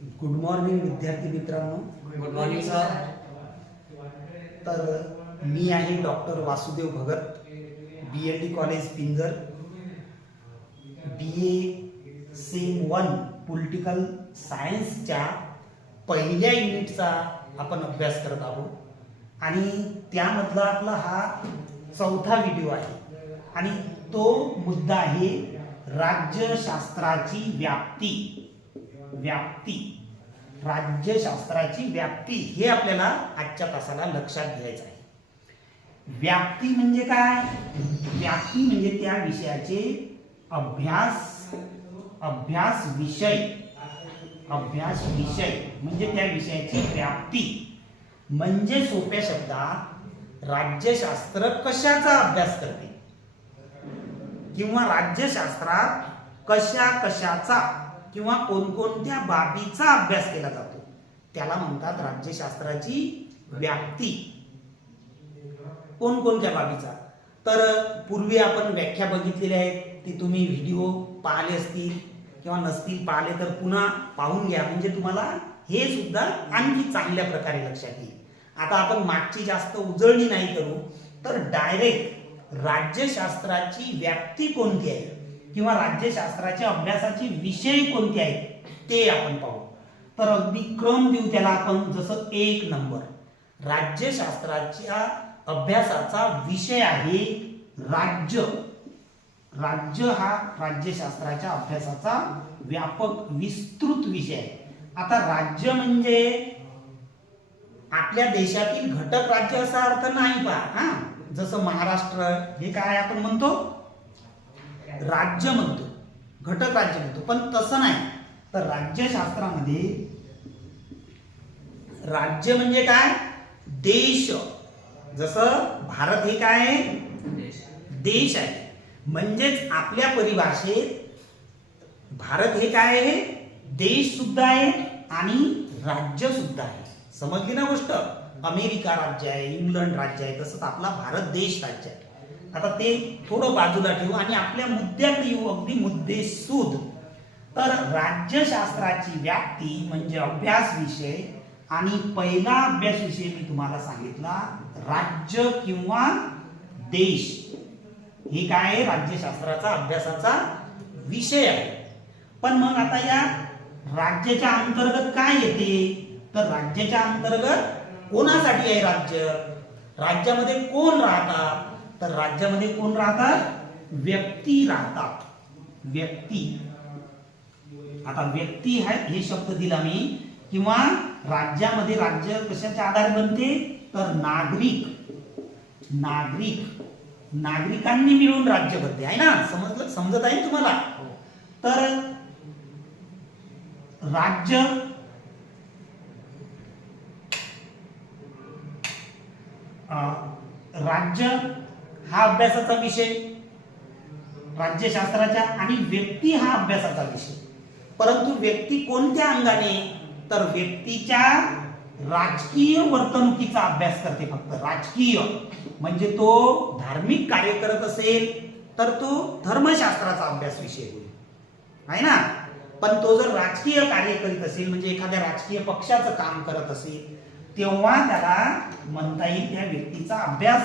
Good morning विद्यार्थी मित्रांनो. Good morning sir. तर मी आहे doctor Vasudev Bhagat, BLD college Pinjar, BA sem 1 political सायन्सच्या पहिल्या युनिटचा आपण अभ्यास करत आहोत आणि त्यामधला आपला हा चौथा व्हिडिओ आहे आणि तो मुद्दा आहे राज्यशास्त्राची व्याप्ती. राज्यशास्त्राची व्याप्ती हे आपल्याला आजच्या तासाला लक्षात घ्यायचं आहे. व्याप्ती म्हणजे काय? व्याप्ती म्हणजे त्या विषयाचे अभ्यास विषय म्हणजे त्या विषयाची व्याप्ती. म्हणजे सोप्या शब्दात राज्यशास्त्र कशाचा अभ्यास करते किंवा राज्यशास्त्रात कशाचा किंवा कोणकोणत्या बाबीचा अभ्यास केला जातो त्याला म्हणतात राज्यशास्त्राची व्याप्ती. कोणकोणत्या बाबीचा? तर पूर्वी आपण व्याख्या बघितलेल्या आहेत, ती तुम्ही व्हिडिओ पाहिले असतील किंवा नसतील पाहिले तर पुन्हा पाहून घ्या, म्हणजे तुम्हाला हे सुद्धा आणखी चांगल्या प्रकारे लक्षात येईल. आता आपण मागची जास्त उजळणी नाही करू, तर डायरेक्ट राज्यशास्त्राची व्याप्ती कोणती आहे किंवा राज्यशास्त्राच्या अभ्यासाचे विषय कोणते आहेत ते आपण पाहू. तर अगदी क्रम देऊ त्याला आपण. जसं 1 नंबर, राज्यशास्त्राच्या अभ्यासाचा विषय आहे राज्य. राज्य हा राज्यशास्त्राच्या अभ्यासाचा व्यापक विस्तृत विषय आहे. आता राज्य म्हणजे आपल्या देशातील घटक राज्य असा अर्थ नाही पहा. जसं महाराष्ट्र हे काय आपण म्हणतो, राज्य म्हणतो, घटक राज्य म्हणतो, पण तसं नाही. तर राज्यशास्त्रामध्ये राज्य म्हणजे काय? देश. जसं भारत हे काय आहे? देश आहे. म्हणजेच आपल्या परिभाषेत भारत हे काय आहे? देश सुद्धा आहे आणि राज्य सुद्धा आहे. समजली ना गोष्ट? अमेरिका राज्य आहे, इंग्लंड राज्य आहे, तसंच आपला भारत देश राज्य आहे. आता ते थोडं बाजूला ठेवू आणि आपल्या मुद्द्याकडे येऊ, अगदी मुद्देसूद. तर राज्यशास्त्राची व्याप्ती म्हणजे अभ्यास विषय आणि पहिला अभ्यास विषय मी तुम्हाला सांगितला राज्य किंवा देश. हे काय आहे? राज्यशास्त्राचा अभ्यासाचा विषय आहे. पण मग आता या राज्याच्या अंतर्गत काय येते? तर राज्याच्या अंतर्गत कोणासाठी आहे राज्य? राज्यामध्ये कोण राहतात? तर राज्यामध्ये कोण राहतात? व्यक्ती राहतात. व्यक्ती. आता व्यक्ती हे शब्द दिला मी, किंवा राज्यामध्ये राज्य कशाच्या आधारे बनते? तर नागरिकांनी मिळून राज्य बनते, आहे ना? समजत आहे तुम्हाला? तर राज्य हा अभ्यासाचा विषय राज्यशास्त्राच्या आणि व्यक्ती हा अभ्यासाचा विषय. परंतु व्यक्ती कोणत्या अंगाने? तर व्यक्तीच्या राजकीय वर्तणुकीचा अभ्यास करते फक्त. राजकीय म्हणजे तो धार्मिक कार्य करत असेल तर तो धर्मशास्त्राचा अभ्यास विषय होईल, आहे ना? पण तो जर राजकीय कार्य करीत असेल म्हणजे एखाद्या राजकीय पक्षाचं काम करत असेल तेव्हा त्याला म्हणता येईल त्या व्यक्तीचा अभ्यास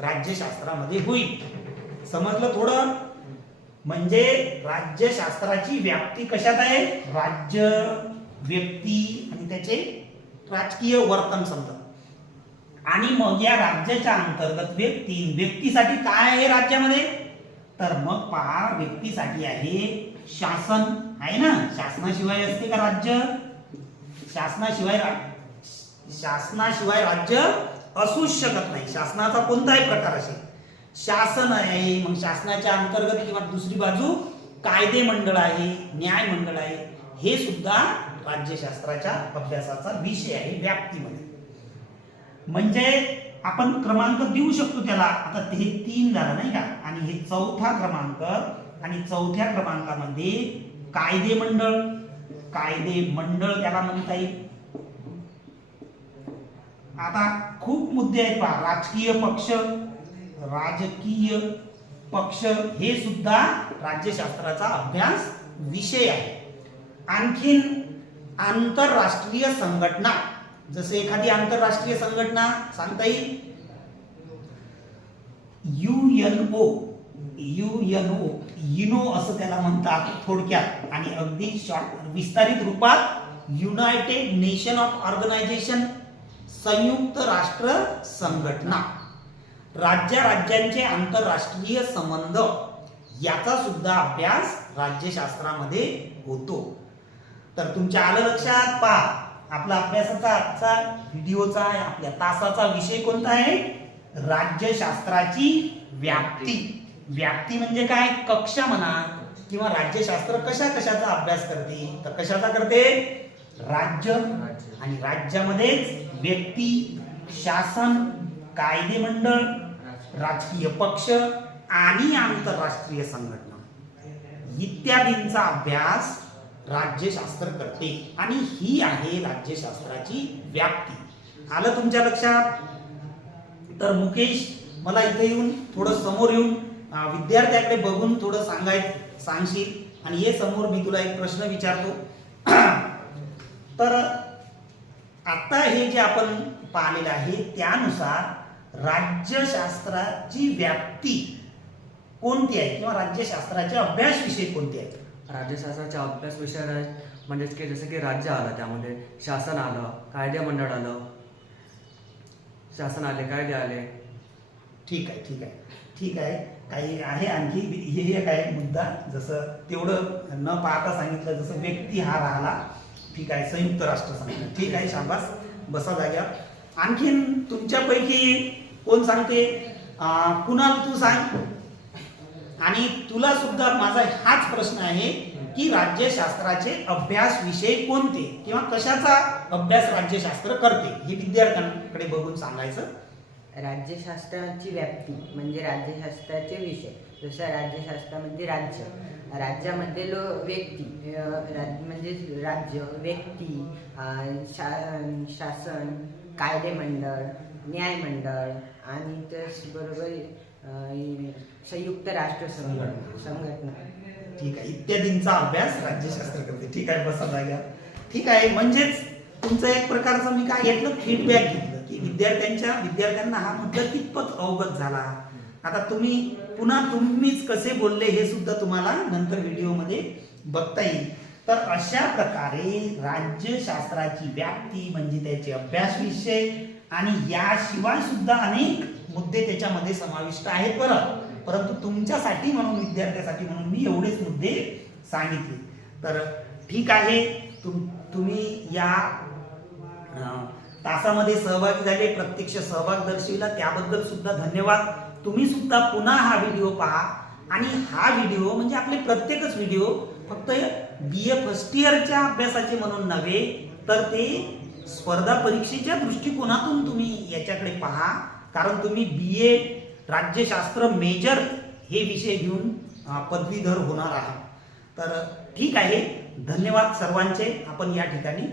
राज्यशास्त्रामध्ये होईल. समजलं थोडं? म्हणजे राज्यशास्त्राची व्याप्ती कशात आहे? राज्य, व्यक्ती आणि त्याचे राजकीय वर्तन समजा. आणि मग या राज्याच्या अंतर्गत व्यक्तीसाठी काय आहे राज्यामध्ये? तर मग पहा, व्यक्तीसाठी आहे शासन, आहे ना? शासनाशिवाय असते का राज्य? शासनाशिवाय राज्य असूच शकत नाही. शासनाचा कोणताही प्रकार असेल, शासन आहे. मग शासनाच्या अंतर्गत किंवा दुसरी बाजू कायदे मंडळ आहे, न्याय मंडळ आहे. हे सुद्धा राज्यशास्त्राच्या अभ्यासाचा विषय आहे व्याप्तीमध्ये. म्हणजे आपण क्रमांक देऊ शकतो त्याला. आता हे 3 झालं नाही का, आणि हे 4था क्रमांक. आणि 4थ्या क्रमांकामध्ये कायदे मंडळ त्याला म्हणता येईल. आता खूप मुद्दे आहेत पहा. राजकीय पक्ष हे सुद्धा राज्यशास्त्राचा अभ्यास विषय आहे. आणखीन आंतरराष्ट्रीय संघटना, जसे एखादी आंतरराष्ट्रीय संघटना सांगता येईल युनो असं त्याला म्हणतात थोडक्यात, आणि अगदी शॉर्ट विस्तारित रूपात युनायटेड नेशन ऑफ ऑर्गनायझेशन, संयुक्त राष्ट्र संघटना. राज्यांचे आंतरराष्ट्रीय संबंध याचा सुद्धा अभ्यास राज्यशास्त्रामध्ये होतो. तर तुमच्या आलं लक्षात? पहा, आपला अभ्यासाचा आजचा व्हिडिओचा आपल्या तासाचा विषय कोणता आहे? राज्यशास्त्राची व्याप्ती. व्याप्ती म्हणजे काय? कक्षा म्हणा, किंवा राज्यशास्त्र कशाचा अभ्यास करते? तर कशाचा करते? राज्य, आणि राज्यामध्येच व्यक्ती, शासन, कायदेमंडळ, राजकीय पक्ष आणि आंतरराष्ट्रीय संघटना इत्यादींचा अभ्यास राज्यशास्त्र करते, आणि ही आहे राज्यशास्त्राची व्याप्ती. आलं तुमच्या लक्षात? तर मुकेश, मला इथे येऊन थोडं समोर येऊन विद्यार्थ्याकडे बघून थोडं सांगशील, आणि हे समोर मी तुला एक प्रश्न विचारतो. तर आता हे जे आपण पाहिलेलं आहे त्यानुसार राज्यशास्त्राची व्याप्ती कोणती आहे, किंवा राज्यशास्त्राचे अभ्यास विषय कोणते आहेत? राज्यशास्त्राच्या अभ्यास विषय म्हणजेच की जसं की राज्य आलं, त्यामध्ये शासन आलं, कायदेमंडळ आलं, शासन आले, कायदे आले. ठीक आहे. काही आहे आणखी हे एक आहे मुद्दा, जसं तेवढं न पाहता सांगितलं, जसं व्यक्ती हा राहिला. ठीक आहे, संयुक्त राष्ट्र संघटना. ठीक आहे, शाबास, बसा जाग्यावर. आणखीन तुमच्यापैकी कोण सांगते? कुणाल, तू सांग. आणि तुला सुद्धा माझा हाच प्रश्न आहे की राज्यशास्त्राचे अभ्यास विषय कोणते, किंवा कशाचा अभ्यास राज्यशास्त्र करते, हे विद्यार्थ्यांकडे बघून सांगायचं. राज्यशास्त्राची व्याप्ती म्हणजे राज्यशास्त्राचे विषय. जसं राज्यशास्त्रामध्ये राज्यामध्ये व्यक्ती म्हणजे राज्य, व्यक्ती, शासन, कायदेमंडळ, न्यायमंडळ, आणि त्याचबरोबर संयुक्त राष्ट्र संघटना. ठीक आहे, इत्यादींचा अभ्यास राज्यशास्त्र करते. ठीक आहे, बसा जाग्या. ठीक आहे, म्हणजेच तुमचं एक प्रकारचं मी काय घेतलं, फीडबॅक घेतलं की विद्यार्थ्यांना हा मुद्दा कितपत अवगत झाला. आता तुम्हीच कसे बोलले हे सुद्धा तुम्हाला नंतर व्हिडिओमध्ये बघता येईल. तर अशा प्रकारे राज्यशास्त्राची व्याप्ती म्हणजे त्याचे अभ्यास विषय, आणि याशिवाय सुद्धा अनेक मुद्दे त्याच्यामध्ये समाविष्ट आहेत. परंतु तुमच्यासाठी म्हणून, विद्यार्थ्यासाठी म्हणून मी एवढेच मुद्दे सांगितले. तर ठीक आहे, तुम्ही या तासामध्ये सहभागी झाले, प्रत्यक्ष सहभाग दर्शविला, त्याबद्दल सुद्धा धन्यवाद. तुम्ही सुद्धा पुन्हा हा व्हिडिओ पहा, आणि हा व्हिडिओ म्हणजे आपले प्रत्येकच व्हिडिओ फक्त BA फर्स्ट इयरच्या अभ्यासाचे म्हणून नव्हे, तर ते स्पर्धा परीक्षेच्या दृष्टिकोनातून तुम्ही याच्याकडे पहा. कारण तुम्ही BA राज्यशास्त्र मेजर हे विषय घेऊन पदवीधर होणार आहात. तर ठीक आहे, धन्यवाद सर्वांचे. आपण या ठिकाणी